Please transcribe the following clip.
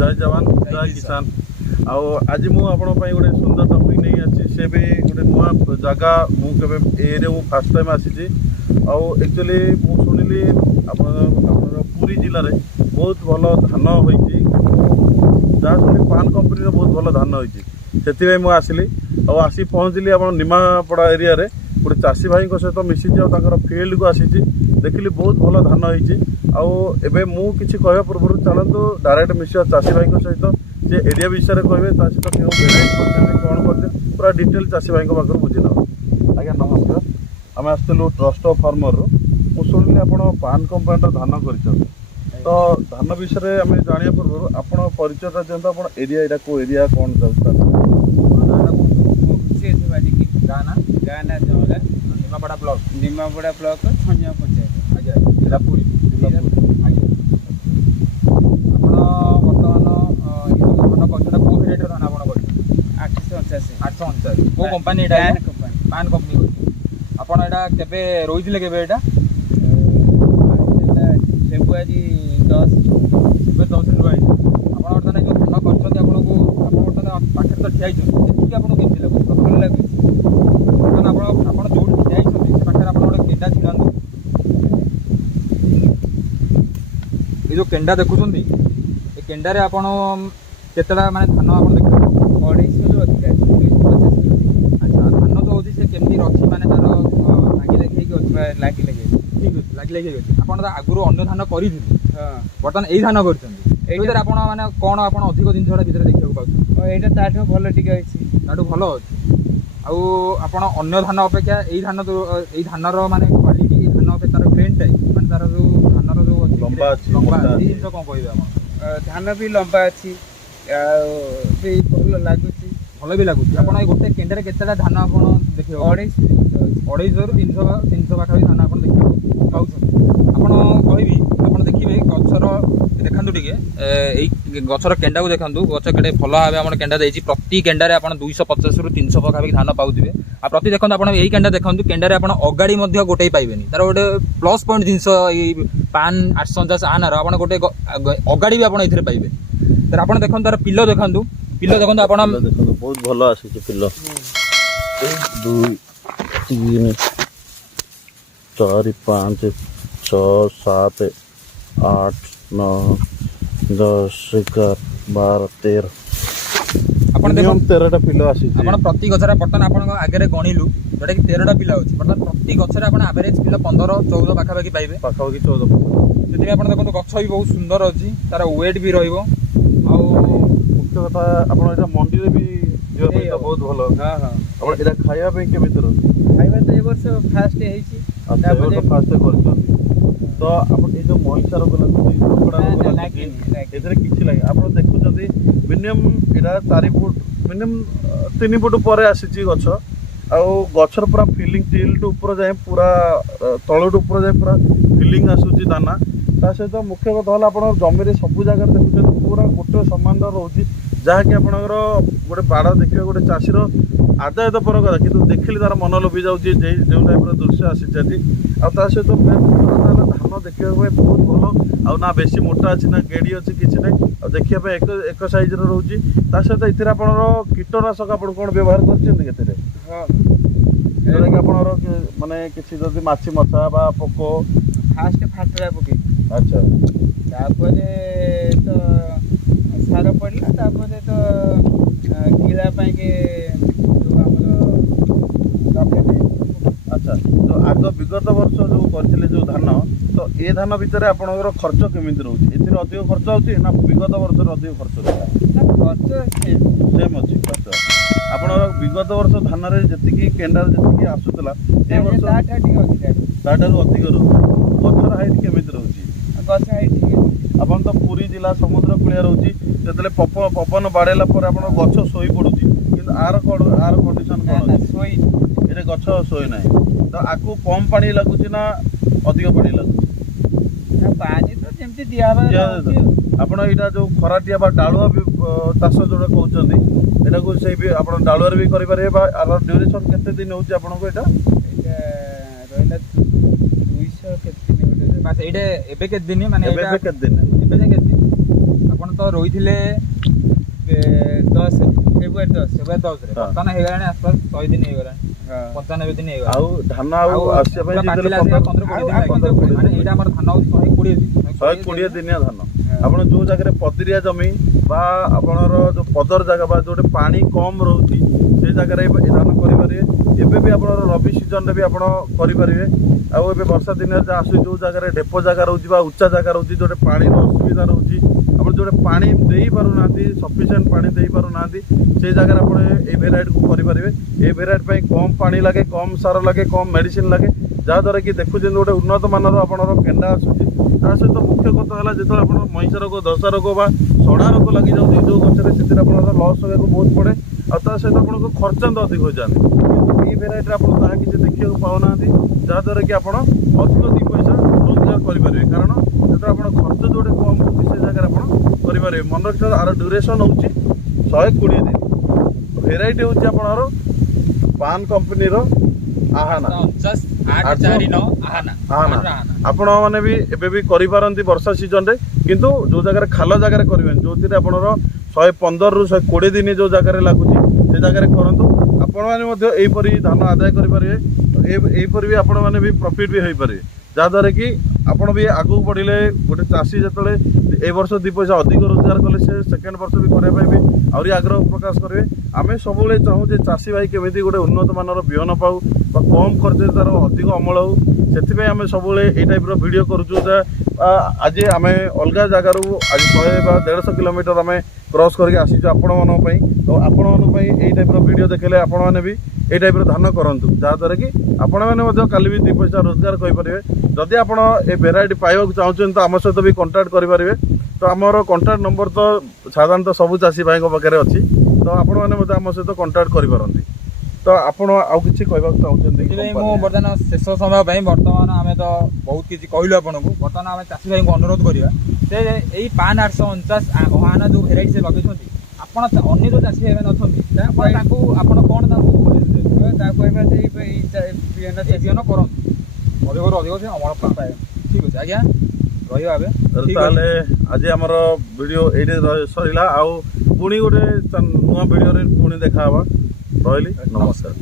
जय जवान जय किसान। आज मु आपण पई गोटे सुंदर टॉपिक नहीं अच्छी से भी गोटे नुआ जगह मुझे एरिया मु फर्स्ट टाइम आसी एक्चुअली मु शुणिली पुरी जिले में बहुत भल धान होती जहाँ शुणी पान कंपनी बहुत भल धान होती से मुझे आसली आसी पहुँचली आप निमापड़ा एरिया रे गोटे चाषी भाई सहित मिसी फिल्ड को आसी देखिली बहुत भल धान होती मु किसी कह पूर्व चलतु डायरेक्ट मिसा चाषी भाई सहित जे एरिया विषय में कहे सहित क्यों भेराइट कौन करते पूरा डिटेल चाषी भाई पाखर बुझी ना। आज्ञा नमस्कार, आम आसलु ट्रस्ट ऑफ फार्मर मु शुणिली आप पान कंपनी धान कर तो धान विषय आम जाना पूर्व आप परिचय दिखाते आप एरिया यहाँ को एरिया कौन निमापड़ा ब्लॉक छंजा पंचायत आज्ञा जिला पुरी कंपनी पान कंपनी आपड़ एटा केबे रोइथिले केबे एटा फेब्रुआरी 10 रुपये आपड़ बर्तमान जो धान कर बर्तमान पाखे तो ठिया देखिए आपको केमती लगुच भल लगे बर्तमान आप जो ठिया से पाखे आप गोटे केंडा छिड़ातु ये जो केंडा देखुं ये केंडारे आपण केतटा माने धान आप देखिए 250 रु अधिक 50 अच्छा धान जो होती से केमती रखी माने तार लागी लगे ठीक अच्छे लागी लगे अच्छे आप आगुरी अन्य धान कर बर्तमान यही धान कर आप कौन आप अधिक जिनसा भितर देखा पाते यहाँ भल टी भल अच्छे आपण अन्य धान अपेक्षा यही धान यही धानर माने क्वालिटी धान अपेक्षा तार ग्रेन टाइप माने तार जो धानर जो लंबा जिन कौन कहे धान भी लंबा अच्छी भल लगुच भल भी लगुच आप गोटे केंडारे केतटा धान आप देखिए 250 रु 300 पाखापी धान आप देखिए पाँच आप कहि आप देखिए गचर देखु टे गचर केंडा को देखु गच के भल भाव आम केंडा देती प्रति केंडारे आप 250 रु 300 पाखापी धान पाऊे आ प्रति देखो आप यही केंडा देखो केंडारे आप अगाड़ी गोटे पाइबे तार गोटे प्लस पॉइंट जिनस पान 850 आनार आप गोटे अगाड़ी भी आप पाइबे तार आप देखो तार पिलो देखु आप बहुत भल आसी पिलो 2 3 4 5 6 7 8 9 10 11 12 13 आपण देखो 13टा पिलो आसी आपण प्रति गछरा बर्तन आपण आगे गणिलु जोटा कि 13टा पिला होची बर्तन प्रति गछरा आपण एवरेज पिलो 15 14 पाखापाखि पाइबे पाखापाखि 14 से आपण देखो गछ भी बहुत सुंदर अछि तार वेट भी रहइबो आ मुख्य कथा आपण एटा मंडी रे भी जो बहुत भलो हां हां आपण एटा खाଇବା ପାଇଁ केमिति रहउची खाଇବା तो ए वर्ष फास्ट हेची तापर फास्ट करछ तो आपण ए जो महिषार गला कुकुडा एथरे किछि लागे आपण देखुचंदी मिनिमम एटा 4 फुट मिनिमम 3 फुट ऊपर आसीची गछ आ गछर पूरा फीलिंग टिल टू ऊपर जाए पूरा तळ टू ऊपर जाए पूरा फीलिंग आसुची दाना ता सहित मुख्य कथा हला आपण जमी रे सब जगह देखुचंदी पूरा गोटे समान रहउची जहाँकि आपणकर गोटे बाड़ देखिए गोटे चाषीर आदाय तो पर कथा कि देखिले तार मन लोभी जाऊँगी जो टाइप दृश्य आसी आ सहित धान देखा बहुत भल आ ना बेसी मोटा अच्छी ना गेड़ी अच्छी किसी ना देखा एक साइज रोचे सहित ये आप कीटनाशक आप कौन व्यवहार कर माने किसी जदि माछी मछा बा पोक फास्ट फाटरा पके अच्छा तो सार पड़ा तो कीड़ा के अच्छा तो आग विगत वर्ष जो करथिले जो धान तो ए धान भितर आपनकर खर्च केमिति रहउची एतिर अधिक खर्च होची ना विगत वर्ष अधिक खर्च होची सेम अछि खर्च आपनकर विगत वर्ष धान रे जतिकी केंडा जतिकी आसुतला ए वर्ष ताठारु अधिक रहउची गछर हाइट केमिति रहउची गछ हाइट आपन तो पुरी जिला समुद्र कूलिया रहउची जेतले पवन बाड़ेला पर आपन गछ सोई पडुची किंतु आर कंडीशन कोन सोई एरे गछ सोई नाही तो आकु कम पानी लगुची ना अधिक पानी लगुची पानी तो जेमती दिया आपण एटा जो खराटिया बा डालुआ भी चाष जोड़ा कहउचंदी एटा को से भी आपण डालुआ भी करि पारे बा आर ड्यूरेशन केते दिन होची आपण को एटा रहला 200 केते दिन बस एडे एबे के दिन माने एबे के दिन एबे के दिन आपण ତ ରୋଇଥିଲେ 10 ଫେବୃଆରୀ 10 ରେ ବର୍ତ୍ତମାନ ହେଇଗଲାଣି ଆସପାସ 100 ଦିନ ହେଇଗଲାଣି 95 ଦିନ ହେଇଗଲାଣି। ଆଉ ଧାନ ଆଉ ଆସିବା ପାଇଁ ପାଚିଲା ଆସିବା 15-20 ଦିନ ମାନେ ଏଇଟା ଆମର ଧାନ ହଉଛି 120 ଦିନ 120 ଦିନିଆ ଧାନ। ଆପଣ ଯୋଉ ଜାଗାରେ ପଦିରିଆ ଜମି ବା ଆପଣର ଯୋଉ ପଦର ଜାଗା ବା ଯୋଉଠି ପାଣି କମ ରହୁଛି ସେ ଜାଗାରେ ଏ ଧାନ କରିପାରିବେ। ଏବେ ବି ଆପଣର ରବି ସିଜନରେ ବି ଆପଣ କରିପାରିବେ। ଆଉ ଏବେ ବର୍ଷା ଦିନରେ ଯାହା ଆସୁଛି ଯୋଉ ଜାଗାରେ ଢେପ ଜାଗା ରହୁଛି ବା ଉଚ୍ଚା ଜାଗା ରହୁଛି ଯୋଉଠି ପାଣିର ଅସୁବିଧା ରହୁଛି ଆପଣ ଯୋଉଠି ପାଣି ଦେଇପାରୁନାହାନ୍ତି ସଫିସିଏଣ୍ଟ ପାଣି ଦେଇପାରୁନାହାନ୍ତି ସେଇ ଜାଗାରେ ଆପଣ ଏଇ ଭେରାଇଟିକୁ କରିପାରିବେ। ଏଇ ଭେରାଇଟି ପାଇଁ କମ୍ ପାଣି ଲାଗେ, କମ୍ ସାର ଲାଗେ, କମ୍ ମେଡ଼ିସିନ ଲାଗେ, ଯାହାଦ୍ୱାରା କି ଦେଖୁଛନ୍ତି ଗୋଟେ ଉନ୍ନତ ମାନର ଆପଣଙ୍କର କେଣ୍ଡା ଆସୁଛି। ତା ସହିତ ମୁଖ୍ୟ କଥା ହେଲା ଯେତେବେଳେ ଆପଣ ମଇଁଷା ରୋଗ, ଦଶା ରୋଗ ବା ସଢ଼ା ରୋଗ ଲାଗିଯାଉଛି ଯେଉଁ ଗଛରେ ସେଥିରେ ଆପଣଙ୍କର ଲସ୍ ହେବାକୁ ବହୁତ ପଡ଼େ। ଆଉ ତା ସହିତ ଆପଣଙ୍କ ଖର୍ଚ୍ଚାନ୍ତ ଅଧିକ ହୋଇଯାଆନ୍ତି। କିନ୍ତୁ ଏଇ ଭେରାଇଟିରେ ଆପଣ ତାହା କିଛି ଦେଖିବାକୁ ପାଉନାହାନ୍ତି, ଯାହାଦ୍ୱାରା କି ଆପଣ ଅଧିକ ଦୁଇ ପଇସା ରୋଜଗାର କରିପାରିବେ। କାରଣ ଯେତେବେଳେ ଆପଣ ଖର୍ଚ୍ଚ ଯୋଉଠି କମ୍ ହେଉଛି ସେ ଜାଗାରେ ଆପଣ କରିପାରିବେ। ମନେ ରଖିଥାନ୍ତୁ ଆର ଡ୍ୟୁରେସନ୍ ହେଉଛି 120 ଦିନ। ଭେରାଇଟି ହେଉଛି ଆପଣଙ୍କର ପାନ୍ କମ୍ପାନୀର ଆହାନା। ଆପଣ ମାନେ ବି ଏବେ ବି କରିପାରନ୍ତି ବର୍ଷା ସିଜନରେ, କିନ୍ତୁ ଯୋଉ ଜାଗାରେ ଖାଲ ଜାଗାରେ କରିବେନି, ଯୋଉଥିରେ ଆପଣର 115ରୁ 120 ଦିନ ଯୋଉ ଜାଗାରେ ଲାଗୁଛି ସେ ଜାଗାରେ କରନ୍ତୁ। ଆପଣମାନେ ମଧ୍ୟ ଏହିପରି ଧାନ ଆଦାୟ କରିପାରିବେ। ଏହିପରି ବି ଆପଣମାନେ ବି ପ୍ରଫିଟ୍ ବି ହେଇପାରିବେ, ଯାହାଦ୍ୱାରା କି ଆପଣ ବି ଆଗକୁ ବଢ଼ିଲେ ଗୋଟେ ଚାଷୀ ଯେତେବେଳେ ଏ ବର୍ଷ 2 ପଇସା ଅଧିକ ରୋଜଗାର କଲେ ସେ ସେକେଣ୍ଡ ବର୍ଷ ବି କରିବା ପାଇଁ ବି ଆହୁରି ଆଗ୍ରହ ପ୍ରକାଶ କରିବେ। ଆମେ ସବୁବେଳେ ଚାହୁଁ ଯେ ଚାଷୀ ଭାଇ କେମିତି ଗୋଟେ ଉନ୍ନତ ମାନର ବିହନ ପାଉ ବା କମ୍ ଖର୍ଚ୍ଚରେ ତାର ଅଧିକ ଅମଳ ହେଉ। ସେଥିପାଇଁ ଆମେ ସବୁବେଳେ ଏଇ ଟାଇପ୍ର ଭିଡ଼ିଓ କରୁଛୁ। ଯେ ଆଜି ଆମେ ଅଲଗା ଜାଗାରୁ ଆଜି 100 ବା 150 କିଲୋମିଟର ଆମେ କ୍ରସ୍ କରିକି ଆସିଛୁ ଆପଣମାନଙ୍କ ପାଇଁ। ତ ଆପଣମାନଙ୍କ ପାଇଁ ଏଇ ଟାଇପ୍ର ଭିଡ଼ିଓ ଦେଖିଲେ ଆପଣମାନେ ବି ଏଇ ଟାଇପ୍ର ଧାନ କରନ୍ତୁ, ଯାହାଦ୍ୱାରା କି ଆପଣମାନେ ମଧ୍ୟ କାଲି ବି 2 ପଇସା ରୋଜଗାର କରିପାରିବେ। ଯଦି ଆପଣ ଏ ଭେରାଇଟି ପାଇବାକୁ ଚାହୁଁଛନ୍ତି ତ ଆମ ସହିତ ବି କଣ୍ଟାକ୍ଟ କରିପାରିବେ। ତ ଆମର କଣ୍ଟାକ୍ଟ ନମ୍ବର ତ ସାଧାରଣତଃ ସବୁ ଚାଷୀ ଭାଇଙ୍କ ପାଖରେ ଅଛି, ତ ଆପଣମାନେ ମଧ୍ୟ ଆମ ସହିତ କଣ୍ଟାକ୍ଟ କରିପାରନ୍ତି। ତ ଆପଣ ଆଉ କିଛି କହିବାକୁ ଚାହୁଁଛନ୍ତି? ସେଥିପାଇଁ ମୁଁ ବର୍ତ୍ତମାନ ଶେଷ ସମୟ ପାଇଁ ବର୍ତ୍ତମାନ ଆମେ ତ ବହୁତ କିଛି କହିଲୁ ଆପଣଙ୍କୁ। ବର୍ତ୍ତମାନ ଆମେ ଚାଷୀ ଭାଇଙ୍କୁ ଅନୁରୋଧ କରିବା ଯେ ଏଇ ପାନ୍ 849 ଆହାନା ଯୋଉ ଭେରାଇଟି ସେ ଲଗେଇଛନ୍ତି, ଆପଣ ଅନ୍ୟ ଯୋଉ ଚାଷୀ ଭାଇମାନେ ଅଛନ୍ତି ତାଙ୍କୁ ଆପଣ କ'ଣ ତାଙ୍କୁ କହିବା ଯେ ବିହନ କରନ୍ତୁ, ଅଧିକରୁ ଅଧିକ ସେ ଅମଳ ପାଏ। ଠିକ୍ ଅଛି ଆଜ୍ଞା, ରହିବା ଏବେ। ତାହେଲେ ଆଜି ଆମର ଭିଡ଼ିଓ ଏଇଠି ସରିଲା। ଆଉ ପୁଣି ଗୋଟେ ନୂଆ ଭିଡ଼ିଓରେ ପୁଣି ଦେଖା ହେବା। ରହିଲି, ନମସ୍କାର।